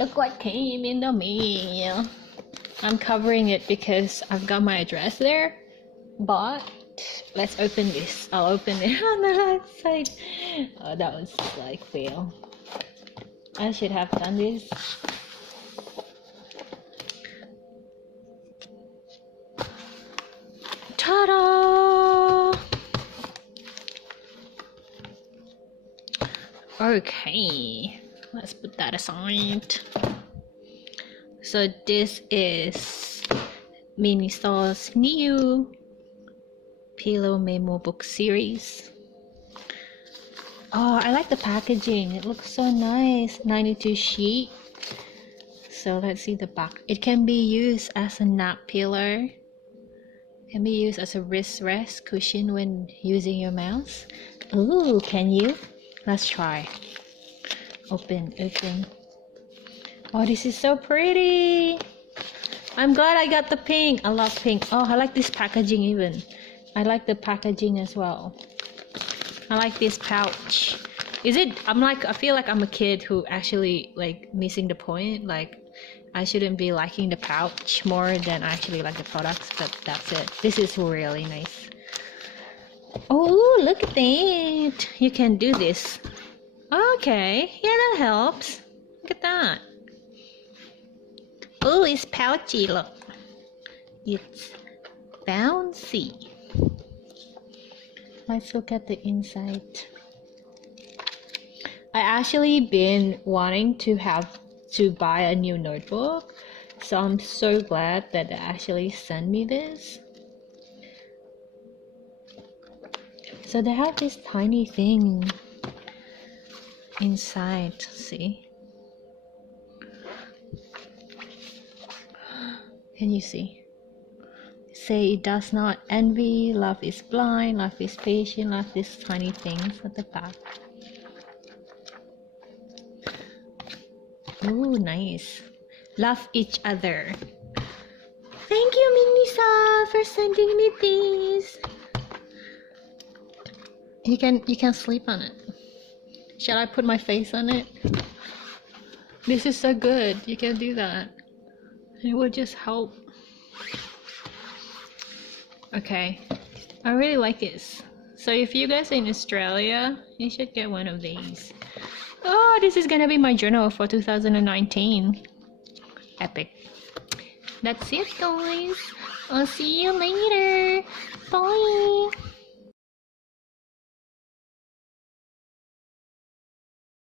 Look what came in the mail. I'm covering it because I've got my address there, but let's open this. I'll open it on the left side. Oh, that was like fail. I should have done this. Ta-da! Okay, let's put that aside. So this is MiniSo's new Pillow Memo book series. Oh, I like the packaging. It looks so nice. 92 sheet. So let's see the back. It can be used as a nap pillow. It can be used as a wrist rest cushion when using your mouse. Ooh, can you? Let's try. Open. Oh, this is so pretty. I'm glad I got the pink. I love pink. Oh, I like this packaging even. I like the packaging as well. I like this pouch. I feel like I'm a kid who actually like missing the point. Like I shouldn't be liking the pouch more than I actually like the products, but that's it. This is really nice. Oh, look at that. You can do this. Okay, yeah, that helps. Look at that. Oh, it's pouchy, look. It's bouncy. Let's look at the inside. I actually been wanting to buy a new notebook, so I'm so glad that they actually sent me this. So they have this tiny thing inside, see? Can you see? Say it does not envy, love is blind, love is patient, love is tiny things at the back. Ooh, nice. Love each other. Thank you, MiniSo, for sending me this. You can sleep on it. Shall I put my face on it? This is so good. You can do that. It will just help. Okay, I really like this. So if you guys are in Australia, you should get one of these. Oh, this is gonna be my journal for 2019. Epic. That's it, guys. I'll see you later. Bye.